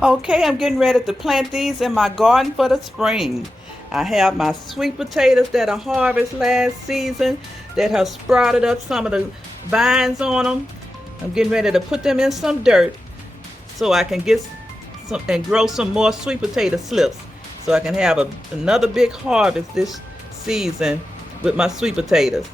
Okay, I'm getting ready to plant these in my garden for the spring. I have my sweet potatoes that I harvested last season that have sprouted up some of the vines on them. I'm getting ready to put them in some dirt so I can get some and grow some more sweet potato slips so I can have another big harvest this season with my sweet potatoes.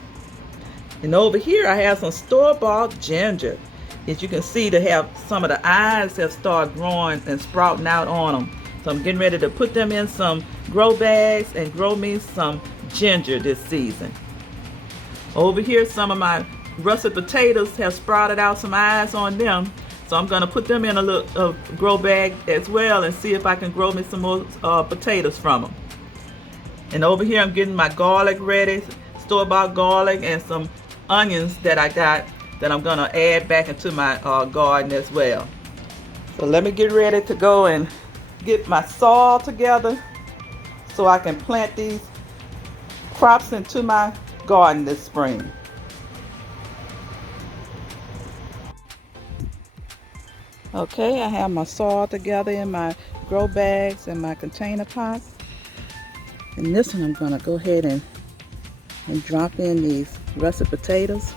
And over here I have some store-bought ginger. As you can see, they have some of the eyes have started growing and sprouting out on them. So I'm getting ready to put them in some grow bags and grow me some ginger this season. Over here, some of my russet potatoes have sprouted out some eyes on them. So I'm gonna put them in a little grow bag as well and see if I can grow me some more potatoes from them. And over here I'm getting my garlic ready, store-bought garlic and some onions that I got that I'm gonna add back into my garden as well. So let me get ready to go and get my soil together so I can plant these crops into my garden this spring. Okay, I have my soil together in my grow bags and my container pots. And this one I'm gonna go ahead and drop in these russet potatoes.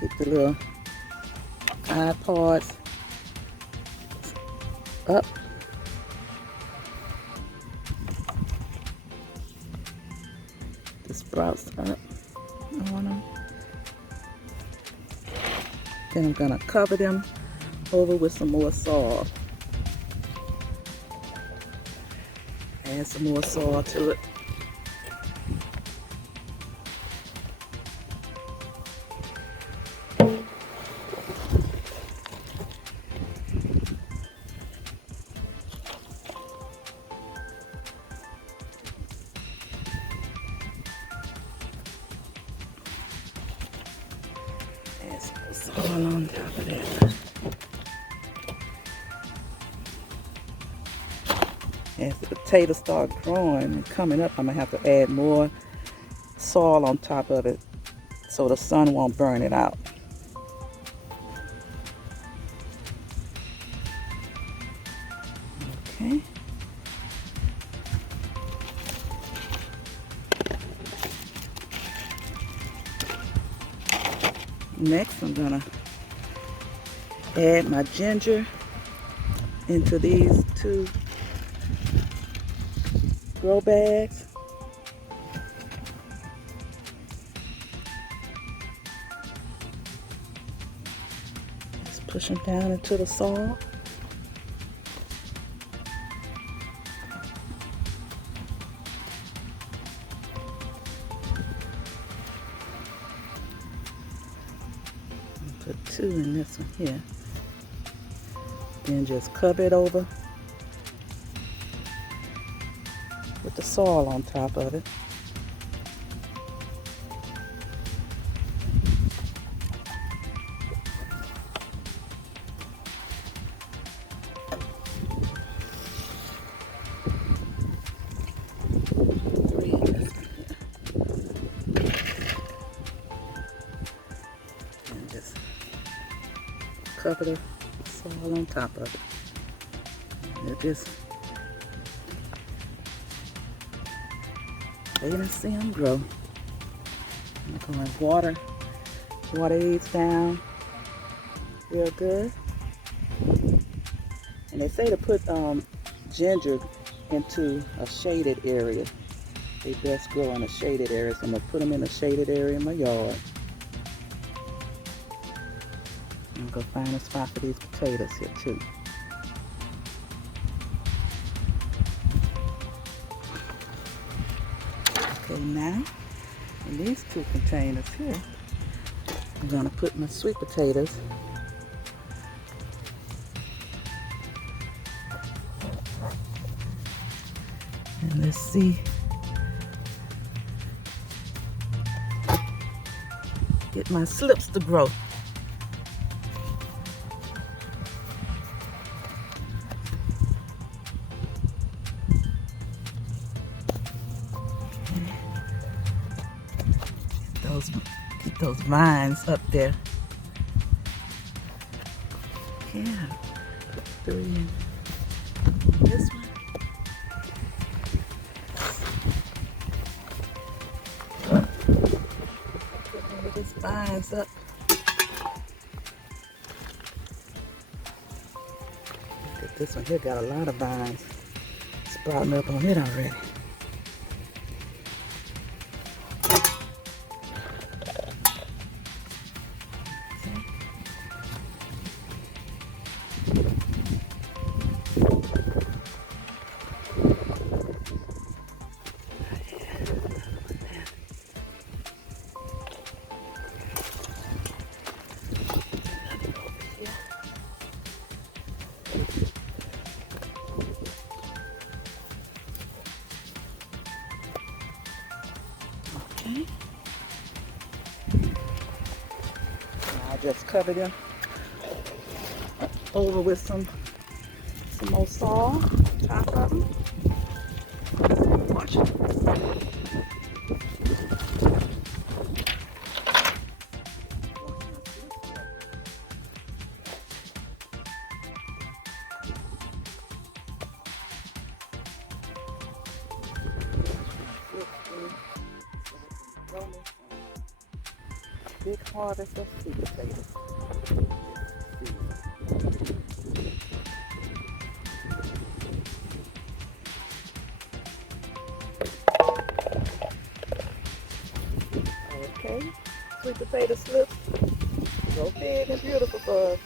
Get the little eye pods up. The sprouts up on them. Then I'm gonna cover them over with some more soil. Add some more soil to it. Add some soil on top of that. As the potatoes start growing and coming up, I'm gonna have to add more soil on top of it so the sun won't burn it out. Okay. Next, I'm gonna add my ginger into these two grow bags. Just push them down into the soil. Put two in this one here. Then just cover it over with the soil on top of it. Three in this one here. And just cover the soil on top of it. And just wait and see them grow. I'm going to water these down real good. And they say to put ginger into a shaded area. They best grow in a shaded area, so I'm going to put them in a shaded area in my yard. I'm going to find a spot for these potatoes here too. Okay, now in these two containers here, I'm going to put my sweet potatoes. And let's see. Get my slips to grow. Get those vines up there. Yeah. 3 and this one. Put this vines up. This one here got a lot of vines sprouting up on it already. Okay. I just covered them over with some more soil on top of them. Watch it. Big harvest of sweet potatoes. Okay, sweet potato slips so big and beautiful for us.